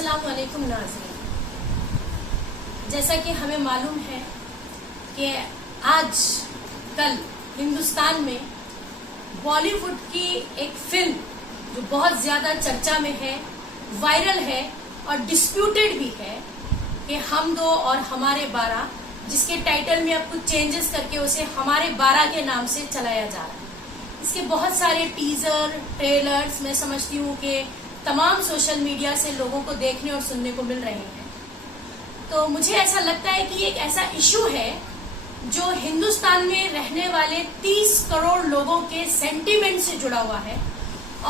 अस्सलाम वालेकुम नाज़रीन। जैसा कि हमें मालूम है कि आज कल हिंदुस्तान में बॉलीवुड की एक फिल्म जो बहुत ज्यादा चर्चा में है, वायरल है और डिस्प्यूटेड भी है कि हम दो और हमारे 12, जिसके टाइटल में अब कुछ चेंजेस करके उसे हमारे 12 के नाम से चलाया जा रहा है। इसके बहुत सारे टीजर, ट्रेलर्स मैं समझती हूँ कि तमाम सोशल मीडिया से लोगों को देखने और सुनने को मिल रहे हैं। तो मुझे ऐसा लगता है कि एक ऐसा इशू है जो हिंदुस्तान में रहने वाले 30 करोड़ लोगों के सेंटीमेंट से जुड़ा हुआ है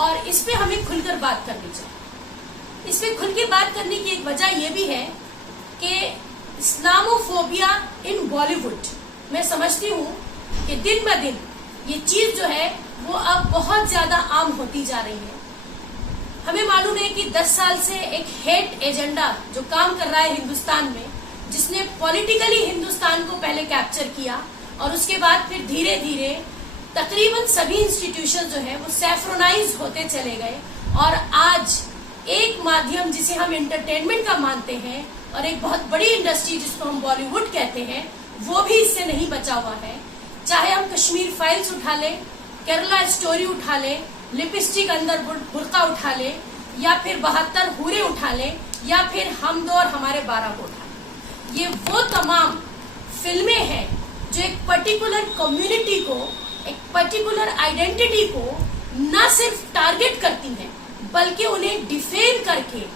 और इस पे हमें खुलकर बात करनी चाहिए। इस पे खुल के बात करने की एक वजह यह भी है कि इस्लामोफोबिया इन बॉलीवुड, मैं समझती हूँ कि दिन ब दिन ये चीज जो है वो अब बहुत ज्यादा आम होती जा रही है। हमें मालूम है कि 10 साल से एक हेट एजेंडा जो काम कर रहा है हिंदुस्तान में, जिसने पॉलिटिकली हिंदुस्तान को पहले कैप्चर किया और उसके बाद फिर धीरे धीरे तकरीबन सभी इंस्टीट्यूशन जो है वो सैफ्रोनाइज होते चले गए और आज एक माध्यम जिसे हम एंटरटेनमेंट का मानते हैं और एक बहुत बड़ी इंडस्ट्री जिसको हम बॉलीवुड कहते हैं, वो भी इससे नहीं बचा हुआ है। चाहे हम कश्मीर फाइल्स उठा ले, केरला स्टोरी उठा ले, लिपस्टिक अंदर बुर्का उठा ले, या फिर 72 हूरे उठा ले, या फिर हम दो और हमारे 12 को उठा ले। ये वो तमाम फिल्में हैं जो एक पर्टिकुलर कम्युनिटी को, एक पर्टिकुलर आइडेंटिटी को न सिर्फ टारगेट करती हैं बल्कि उन्हें डिफेम करके,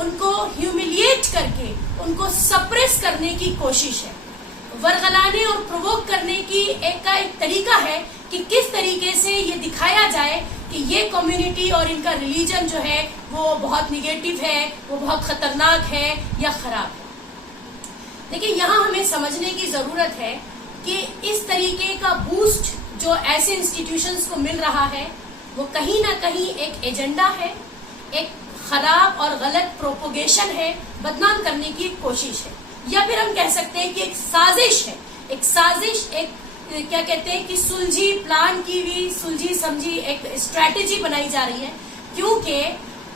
उनको ह्यूमिलिएट करके, उनको सप्रेस करने की कोशिश है। वरगलाने और प्रोवोक करने की एक तरीका है कि किस तरीके से ये दिखाया जाए कि ये कम्युनिटी और इनका रिलीजन जो है वो बहुत निगेटिव है, वो बहुत खतरनाक है या खराब है। लेकिन यहाँ हमें समझने की जरूरत है कि इस तरीके का बूस्ट जो ऐसे इंस्टीट्यूशंस को मिल रहा है वो कहीं ना कहीं एक एजेंडा है, एक खराब और गलत प्रोपोगेशन है, बदनाम करने की एक कोशिश है, या फिर हम कह सकते हैं कि एक साजिश है। एक साजिश, एक क्या कहते हैं कि सुलझी प्लान की हुई, सुलझी समझी एक स्ट्रैटेजी बनाई जा रही है। क्योंकि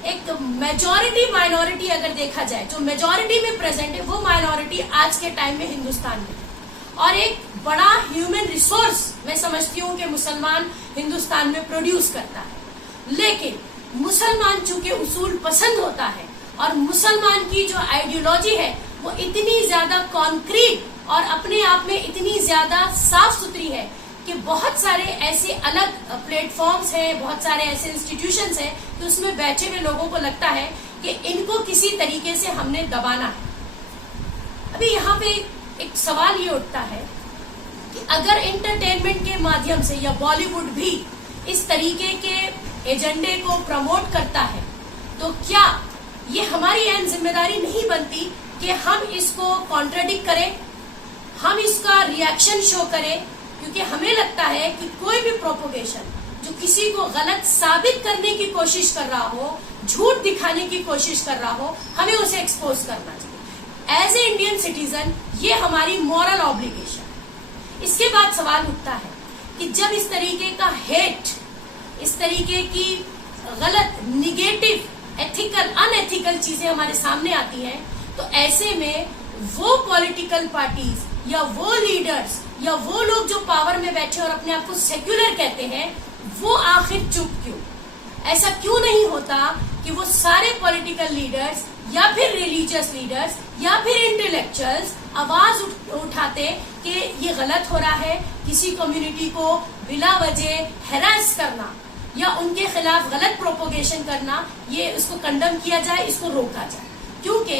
एक मेजॉरिटी माइनॉरिटी अगर देखा जाए, जो मेजॉरिटी में प्रेजेंट है वो माइनॉरिटी आज के टाइम में हिंदुस्तान में है और एक बड़ा ह्यूमन रिसोर्स मैं समझती हूँ कि मुसलमान हिंदुस्तान में प्रोड्यूस करता है। लेकिन मुसलमान चूंकि उसूल पसंद होता है और मुसलमान की जो आइडियोलॉजी है वो इतनी ज्यादा कॉन्क्रीट और अपने आप में इतनी ज्यादा साफ सुथरी है कि बहुत सारे ऐसे अलग प्लेटफॉर्म्स हैं, बहुत सारे ऐसे इंस्टीट्यूशंस हैं कि उसमें बैठे हुए लोगों को लगता है कि इनको किसी तरीके से हमने दबाना है। अभी यहाँ पे एक सवाल ये उठता है कि अगर एंटरटेनमेंट के माध्यम से या बॉलीवुड भी इस तरीके के एजेंडे को प्रमोट करता है तो क्या ये हमारी अहम जिम्मेदारी नहीं बनती कि हम इसको कॉन्ट्राडिक्ट करें, हम इसका रिएक्शन शो करें? क्योंकि हमें लगता है कि कोई भी प्रोपोगेशन जो किसी को गलत साबित करने की कोशिश कर रहा हो, झूठ दिखाने की कोशिश कर रहा हो, हमें उसे एक्सपोज करना चाहिए। एज ए इंडियन सिटीजन ये हमारी मॉरल ऑब्लिगेशन है। इसके बाद सवाल उठता है कि जब इस तरीके का हेट, इस तरीके की गलत, निगेटिव, एथिकल, अनएथिकल चीजें हमारे सामने आती हैं, तो ऐसे में वो पॉलिटिकल पार्टीज या वो लीडर्स या वो लोग जो पावर में बैठे और अपने आप को सेक्युलर कहते हैं, वो आखिर चुप क्यों? ऐसा क्यों नहीं होता कि वो सारे पॉलिटिकल लीडर्स या फिर रिलीजियस लीडर्स या फिर इंटेलेक्चुअल्स आवाज उठाते कि ये गलत हो रहा है, किसी कम्युनिटी को बिला वजह हैरेस करना या उनके खिलाफ गलत प्रोपोगेशन करना, ये उसको कंडम किया जाए, इसको रोका जाए। क्योंकि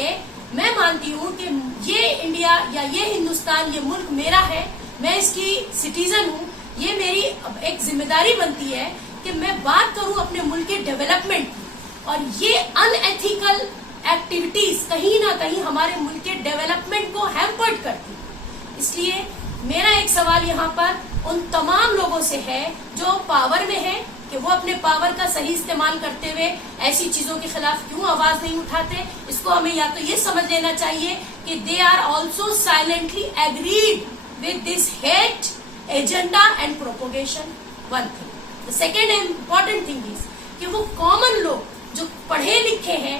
मैं मानती हूँ कि ये इंडिया या ये हिंदुस्तान, ये मुल्क मेरा है, मैं इसकी सिटीजन हूँ। ये मेरी एक जिम्मेदारी बनती है कि मैं बात करूँ अपने मुल्क के डेवलपमेंट की, और ये अनएथिकल एक्टिविटीज कहीं ना कहीं हमारे मुल्क के डेवलपमेंट को हैम्पर्ड करती है। इसलिए मेरा एक सवाल यहाँ पर उन तमाम लोगों से है जो पावर में है कि वो अपने पावर का सही इस्तेमाल करते हुए ऐसी चीजों के खिलाफ क्यों आवाज नहीं उठाते। इसको हमें या तो ये समझ लेना चाहिए कि they are also silently agreed with this hate agenda and propagation. One thing. The second important thing is कि वो कॉमन लोग जो पढ़े लिखे हैं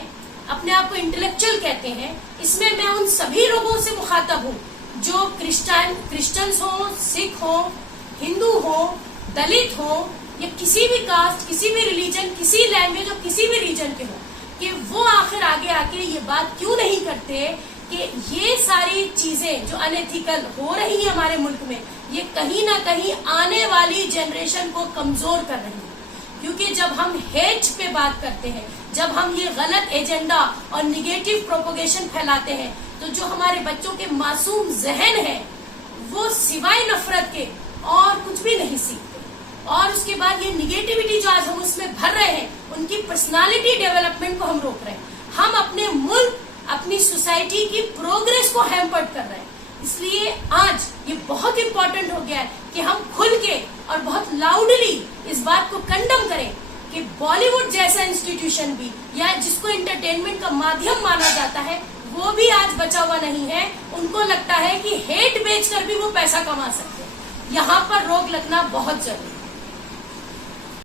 अपने आप को इंटेलेक्चुअल कहते हैं, इसमें मैं उन सभी लोगों से मुखातब हूँ जो क्रिश्चियंस हो, सिख हो, हिंदू हो, दलित हो, या किसी भी कास्ट, किसी भी रिलीजन, किसी लैंग्वेज और किसी भी रीजन के हो, कि वो आखिर आगे आके ये बात क्यों नहीं करते कि ये सारी चीजें जो अनएथिकल हो रही है हमारे मुल्क में, ये कहीं ना कहीं आने वाली जनरेशन को कमजोर कर रही है। क्योंकि जब हम हेट पे बात करते हैं, जब हम ये गलत एजेंडा और निगेटिव प्रोपोगेशन फैलाते हैं, तो जो हमारे बच्चों के मासूम जहन है वो सिवाय नफरत के और कुछ भी नहीं सीखते। और उसके बाद ये निगेटिविटी जो आज हम उसमें भर रहे हैं, उनकी पर्सनालिटी डेवलपमेंट को हम रोक रहे हैं। हम अपने मुल्क, अपनी सोसाइटी की प्रोग्रेस को हैम्पर्ड कर रहे हैं। इसलिए आज ये बहुत इंपॉर्टेंट हो गया है कि हम खुल के और बहुत लाउडली इस बात को कंडम करें कि बॉलीवुड जैसा इंस्टीट्यूशन भी, या जिसको एंटरटेनमेंट का माध्यम माना जाता है, वो भी आज बचा हुआ नहीं है। उनको लगता है कि हेट बेचकर भी वो पैसा कमा सकते हैं। यहाँ पर रोक लगना बहुत जरूरी है।